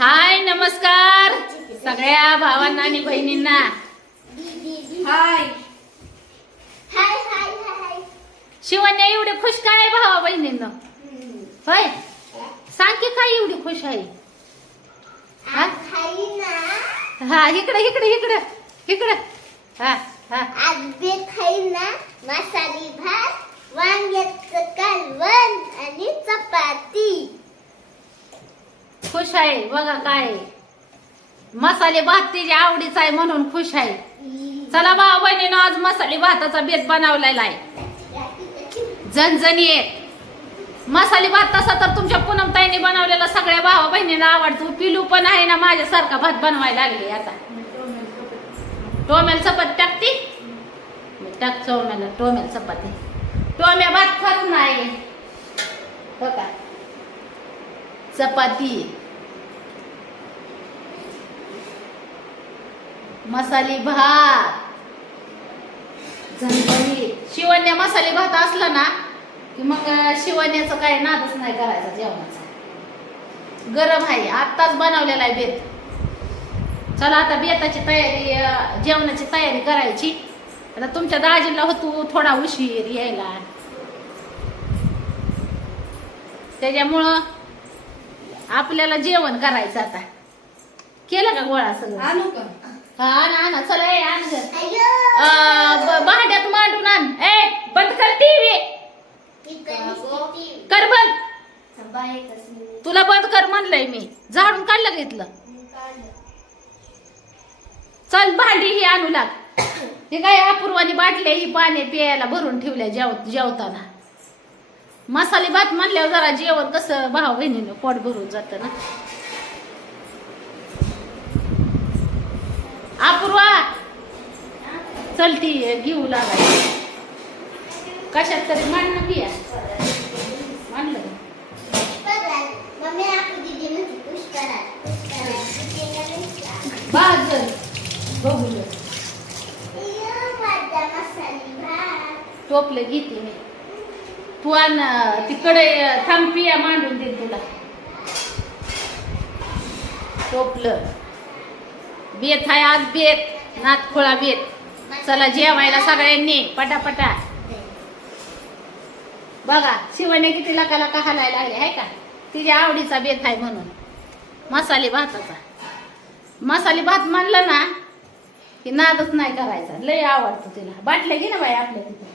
हाय नमस्कार. सगळ्या भावांना आणि बहिणींना. हाय. हाय हाय हाय. शिवण्या एवढे खुश काय भावा बहिणींना? होय? सांग की काय एवढी खुश आहे? हा? खाई ना. हा इकडे इकडे इकडे इकडे. हा हा. आज बे खाई ना. मसाली भात वांग्याचं कालवण आणि चपाती. खुश आहे. बघा काय मसाले भात तिच्या आवडीचा आहे म्हणून खुश आहे. चला भावा बहिणीनं आज मसाले भाताचा बेत बनवलेला आहे. झणझणीत. मसाले भात तसा तर तुमच्या पूनमताईने बनवलेला सगळ्या भावा बहिणीला आवडतो. पिलू पण आहे ना माझ्यासारखा भात बनवायला लागली आता. टोमॅल चपाती टाकती. टाक टोमॅला टोमेल चपाती. टोम्या भात खात नाही. हो का? चपाती मसाली भात झणझणीत. शिवण्या मसाले भात असला ना की मग शिवण्याचं काय नादच नाही करायचा जेवणाचा. गरम आहे आत्ताच बनवलेला आहे बेत. चला आता बेताची तयारी जेवणाची तयारी करायची. आता तुमच्या दाजीला होतो थोडा उशीर यायला. त्याच्यामुळं आपल्याला जेवण करायचं आता. केलं का गोळा सगळं? आणू का? हा आणा आणा चला ए आण गं. अयो अं, ब- भांड्यात मांडून आण. ए बंद कर टीव्ही कर बंद. तुला बंद कर म्हणलंय मी. झाडून काढलं घेतलं चल भांडी ही आणू लाग. हे काय अपूर्वानी बाटल्या ही पाणी प्यायला भरून ठेवल्या जेव जेवताना. मसाले भात म्हणल्यावर जरा जेवण कसं भाऊ बहिणीनं पोट भरून जातं ना. अपूर्वा चल ती घेऊ लागाय कशात तरी मांडणं घ्या मांडलं भात. टोपलं घेते मी. तू तिकडे थांब पिया मांडून दे तुला. टोपलं. बेत आहे आज बेत. नातखोळा बेत. चला जेवायला सगळ्यांनी. पटापटा. बघा शिवाने किती लका लका हालायला लागले आहे का? तिच्या आवडीचा बेत आहे म्हणून. मसाले भाताचा. मसाले भात म्हणलं ना की नादच नाही करायचा. लय आवडतो तिला. बाटल्या घे ना बाई आपल्या तिथं.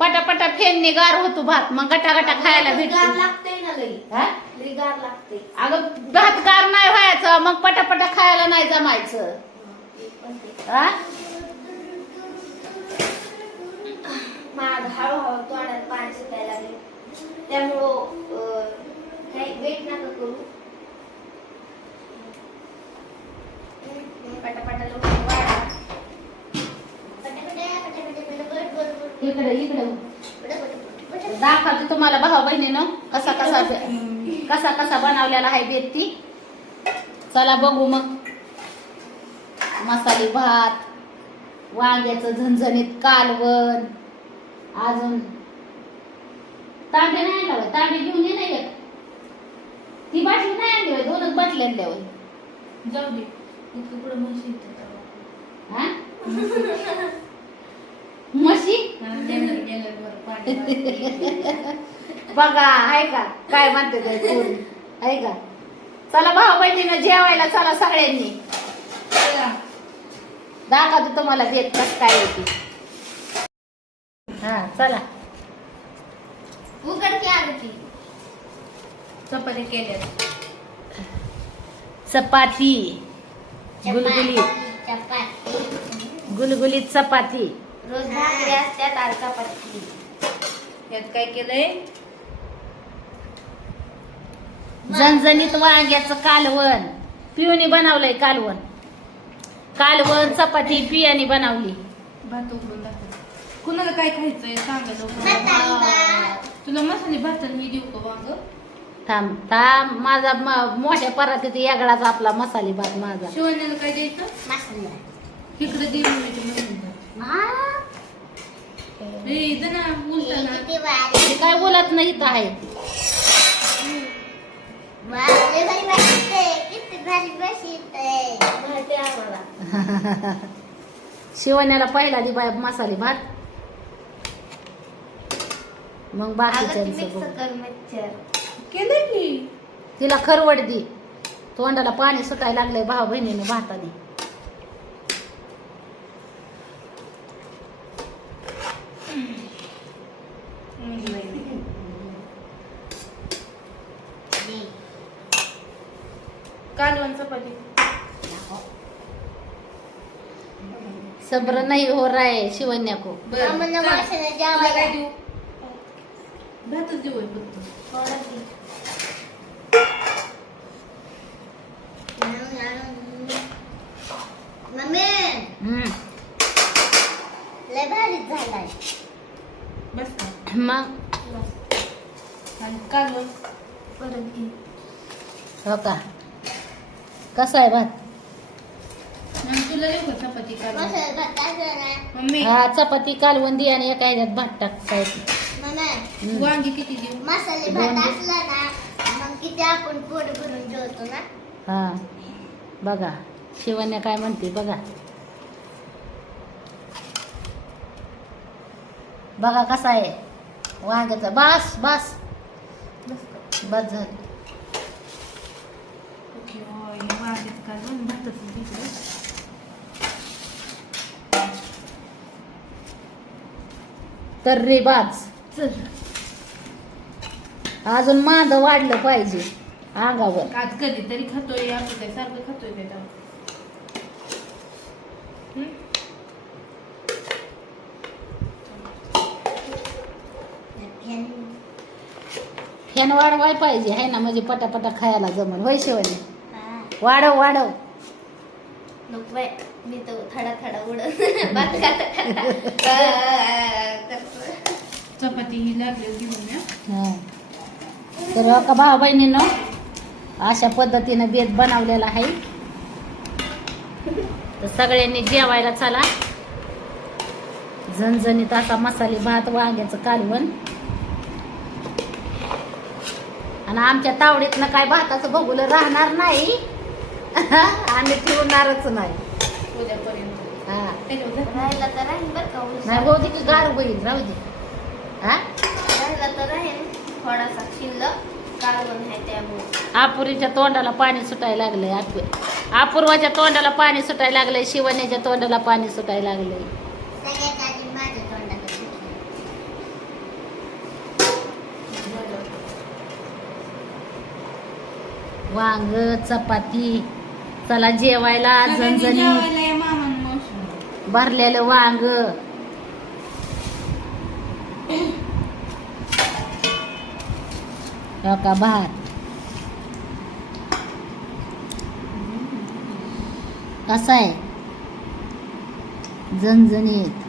पटापटा फेनने गार होतो भात मग गटा गटा खायला गार भेटतो. लागते ना लई. हा? लई गार लागते अगं भात गार नाही व्हायचं मग पटापटा खायला नाही जमायचं. हा? माझं हळूहळू तोंडात पाणी सुटायला लागले त्यामुळं अं, काही वेट नका करू पटापटा लवकर वाढा इकडे इकडे दाखवते तुम्हाला भाऊ बहिणीनं कसा कसा कसा कसा बनवलेला आहे बेत चला बघू मग मसाले भात वांग्याचं झणझणीत कालवण अजून तांबे नाही होय. तांबे घेऊन ये नाही येत ती बाटली नाही आणली होय. दोनच बाटली आणल्या होय. जाऊ दे इतकं पुढं हा म्हशी? बघा आहे काय म्हणते ते पोरी? आहे का चला भाऊ बहिणीनं जेवायला चला सगळ्यांनी. दाखवते तुम्हाला देत कस काय येते हा चला. उघड की आग ती. चपाती केल्या चपाती गुलगुलीत. चपाती. गुलगुलीत चपाती. रोज भाकरी असत्यात आणि चपाती यात काय केलंय? झणझणीत वांग्याचं कालवण. पिऊनी बनवलंय कालवण. कालवण चपाती पियानी बनवली. भात कुणाला काय खायचंय सांगा लवकर. तुला मसाले भात मी देऊ का वांग? थांब थांब. माझा म- मोठ्या परातीत यागळाच आपला मसाले भात माझा. शिवण्याला काय द्यायचं? मसाला इकडे दे मम्मीच्या महिन्यात इथं ना उलटा ना. काय बोलत नाही इथं आहे. भारी बसित माहिती आहे आम्हाला. शिवण्याला पहिला दि बाय मसाले भात. मग अगं ती बाकीच्यांचं मिक्स बघू. कर मच्छर केलं की तिला खरवड दे. तोंडाला पाणी सुटायला लागलंय भाऊ बहिणीने भाताने कालवण चपाती सब्र नाही हो राय शिवण्या को बरं. आम्हाला चल. माशाला तुला काय जेवायला देऊ? भातच देऊ होय फक्त. थोडं घे. मम्मी. हम्म. लय भारी झालाय. बस का मग? आणि कालवण परत घे. हो का? कसा आहे भात? चपाती ना मम्मी. हा चपाती कालवंदी आणि एका ह्याच्यात भात टाकायची मम्मी. हम्म. वांगी किती देऊ? मसाले भात असला ना मग किती आपण पोट भरून जेवतो ना? हा. बघा शिवण्या काय म्हणते बघा. बघा कसा आहे. वांग्याचा. बास बास. बस झालं. ओके होय वांग्याचं कालवण भातच तर रे बाज. अजून मांद वाढलं पाहिजे अंगावर. आज कधीतरी खातोय आपण काय सारखं खातोय काय तेव्हा हम्म? फॅन वाढवाय पाहिजे आहे ना म्हणजे पटापटा खायला जमल. शिवण्या हा. वाढव वाढव. नको बाय मी तर थडा थडा उडत खाता खाता. चपाती ही लागली घेऊन या हा. तर का भाऊ बहिणीनं अशा पद्धतीनं बेत बनवलेला आहे. तर सगळ्यांनी जेवायला चला. झणझणीत असा मसाले भात वांग्याचं कालवण. आणि आमच्या तावडीतनं काय भाताचं बघुलं राहणार नाही. आम्ही ठेवणारच नाही. उद्यापर्यंत हा. त्याच्यावर. राहिला तर राहील बरं का. नाही भाऊ की गार होईल राहू दे. हा? राहिला तर राहील थोडासा शिल्लक. कालवण आहे त्यामुळे. आपुरीच्या तोंडाला पाणी सुटायला लागलंय आपू अपूर्वाच्या तोंडाला पाणी सुटायला लागलंय शिवण्याच्या तोंडाला पाणी सुटायला लागलंय. सगळ्यात आधी माझ्या तोंडात सुटलं. वांग चपाती. चला जेवायला सगळ्यांनी झणझणी जेवायला या मामा आणि मावशी. भरलेलं वांग हो का भात कसा आहे झणझणीत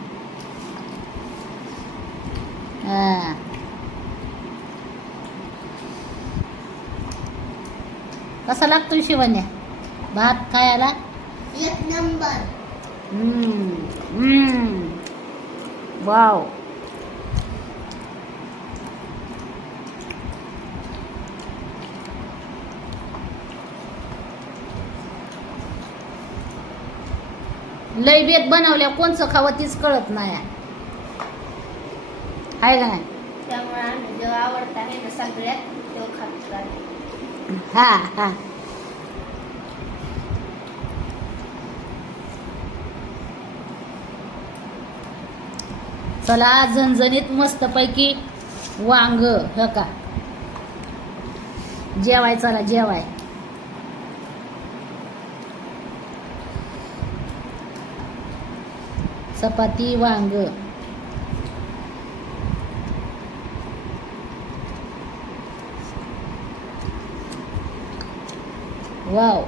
हा. कसा लागतो शिवण्या? भात खायला? एक नंबर. वाव. लय बेत बनवल्या कोणचं खावं तीच कळत नाही. आहे का नाही? त्यामुळे आम्ही जो आवडता आहे ना सगळ्यात तो खात राहतो. हा हा. चला झणझणीत मस्त पैकी वांग ह का? जेवाय चला जेवाय. चपाती वांग वाव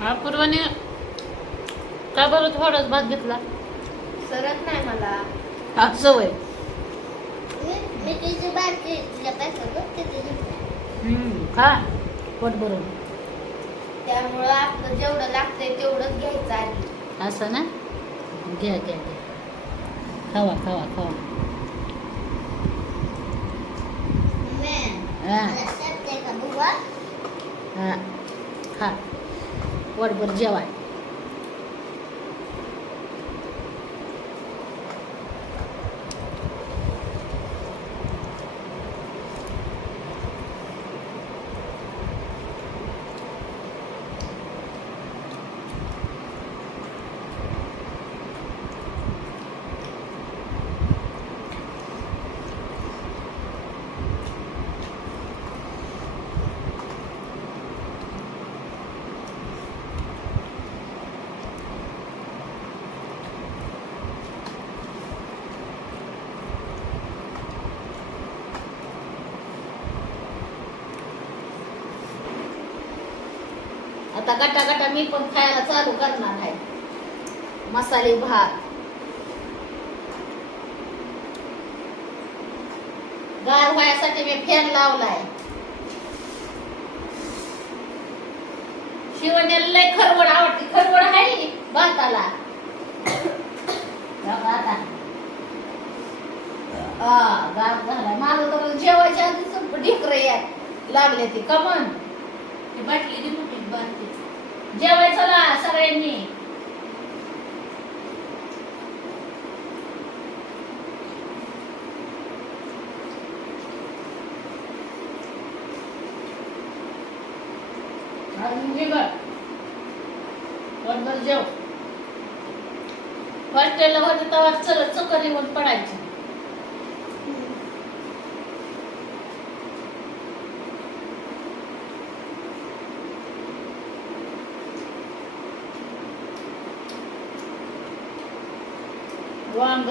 हा पूर्वाने का बरं थोडाच भात घेतला? सरत नाही मला. हा सवय मी तिची बारकी तिच्या पैसा खा पोट भरून. त्यामुळं आपलं जेवढं लागतंय तेवढंच घ्यायचं आधी असं ना? घ्या घ्या घ्या. खावा खावा खावा. हा. मला सांगते का बुवा? हा खा. पोटभर जेवाय. आता गटा गटा मी पण खायला चालू करणार आहे. मसाले भात. गार व्हायसाठी मी फॅन लावलाय. शिवण्याला लय खरवड आवडते. खरवड आहे भाताला. हा गार माझं तर जेवायच्या आधीच ढिकर लागले ती. कमन. ती बाटली ती जेवायचं ना सगळ्यांनी. अजून घे गं. पोटभर जेव. हॉस्टेलला होते तेव्हा चल चुकरी येऊन पडायची वांग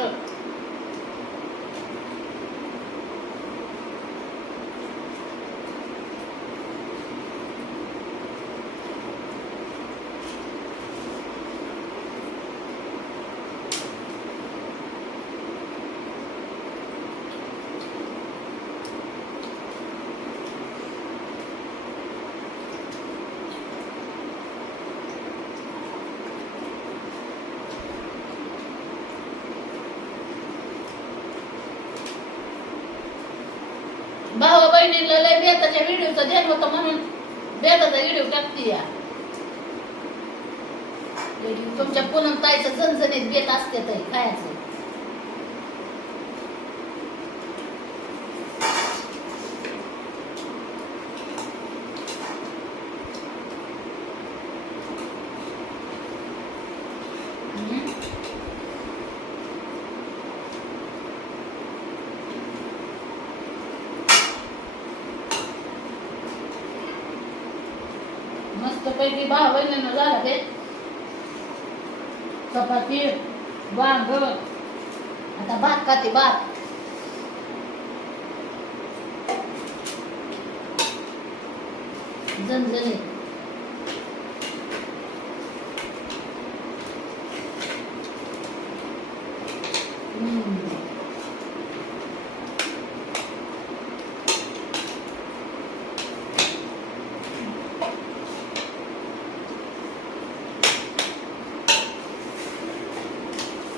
भावा बहिणीला लय बेताच्या व्हिडिओचं ध्यान होतं म्हणून बेदाचा व्हिडिओ टाकते या. तुमच्या पुनम ताईचं झणझणीत बेत असते तर खायचं हम्म. मस्त पैकी भाव बहिणीनं झाला ते चपाती वांग. आता भात खाते भात. झणझणीत हम्म.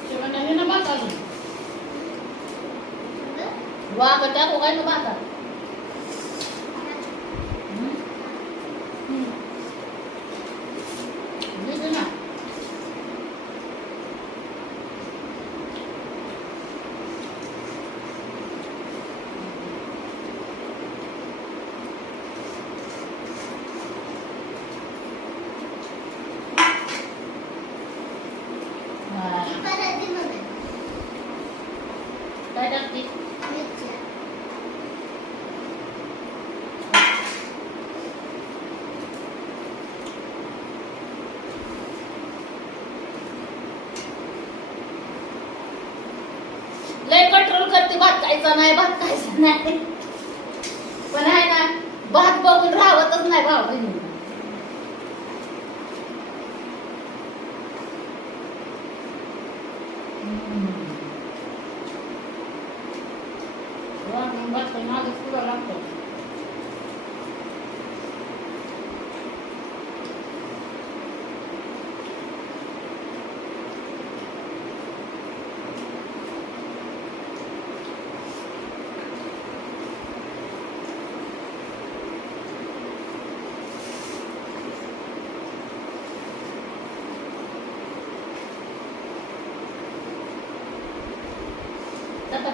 शेवंता हे ना भात अजून वांग टाकू काय ना भातात हम्म. हम्म. दे ना हा. परत दे मला. काय टाकते मिरच्या. लय कंट्रोल करते भात खायचा नाही भात खायचा नाही. पण आहे ना भात बघून राहतच नाही भाऊ. बहिणी वांगण भात माझं पुढं लागतं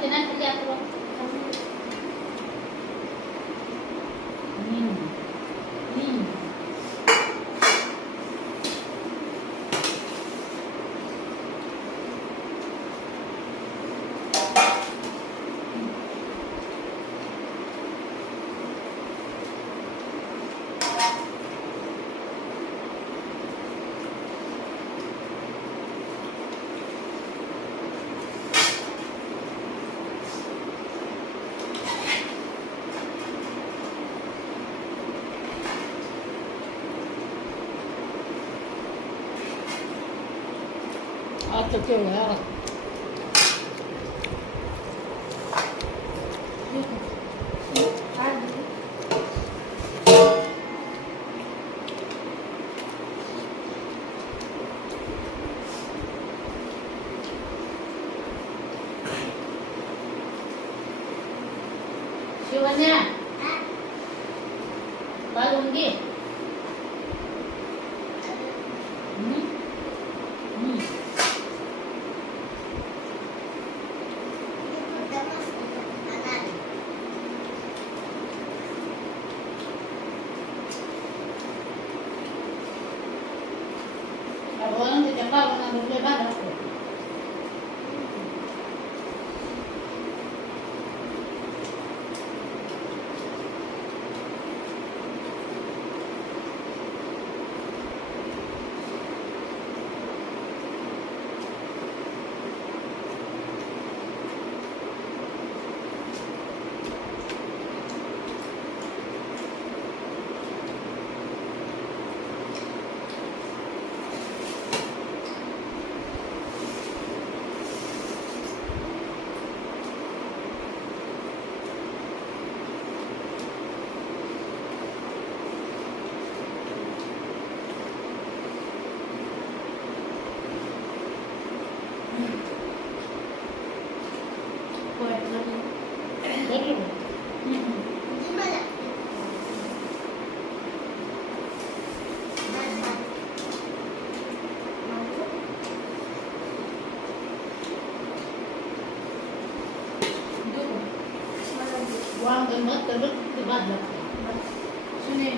चपाती नाही खाल्ली आता हम्म. हम्म. आता केवढं आहे बघ. शिवण्या घालून घे हम्म. वांगण मस्त ते भाजलं सुने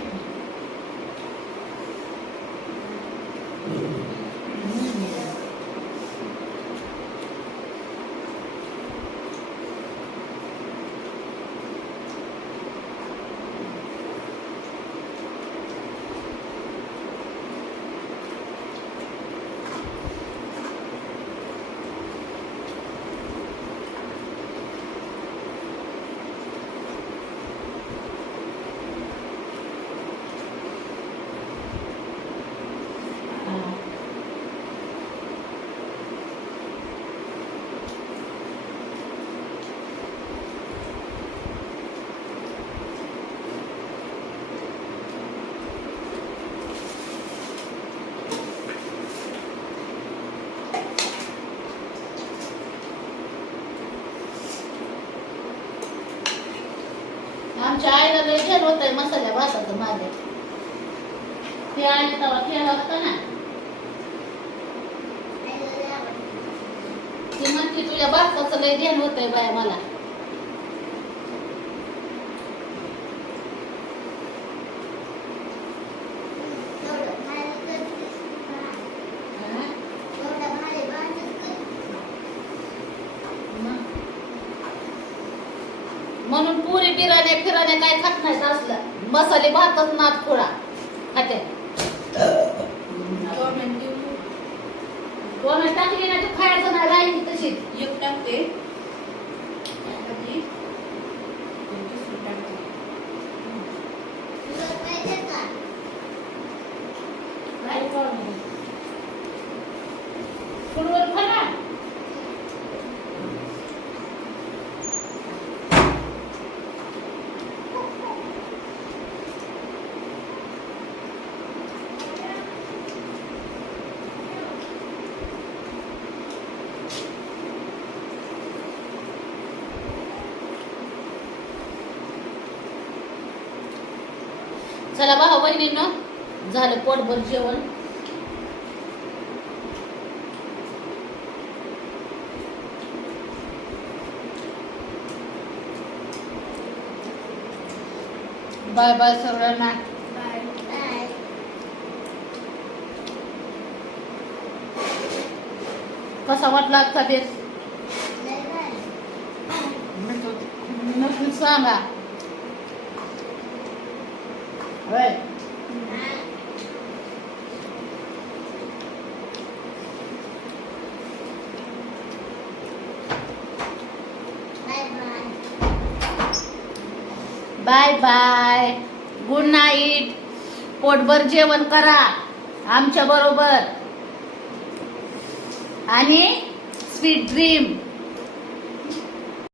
आमच्या आईला लय जेल होत आहे मसाल्या भाताचं माझ्या. ते आई तेव्हा केला होता ना. ती म्हणते तुझ्या बापाचं लय ध्यान होत आहे बाया मला हा? मग. म्हणून पुरी बिराने फिराने काय खात नाहीत असलं. मसाले भातच नात खुळा. खाते. कोणा टाकली ना तू खायचं नाही राहिली तशीच. एक टाकते आणि दुसरं टाकते. काय फुटबॉल खा ना चला भाऊ बहिणींनो झालं पोटभर जेवण. बाय बाय बाय कसा वाटला आजचा बेस सांगा. होय bye bye bye bye good night पोटभर जेवण करा. आमच्या बरोबर. आणि स्वीट ड्रीम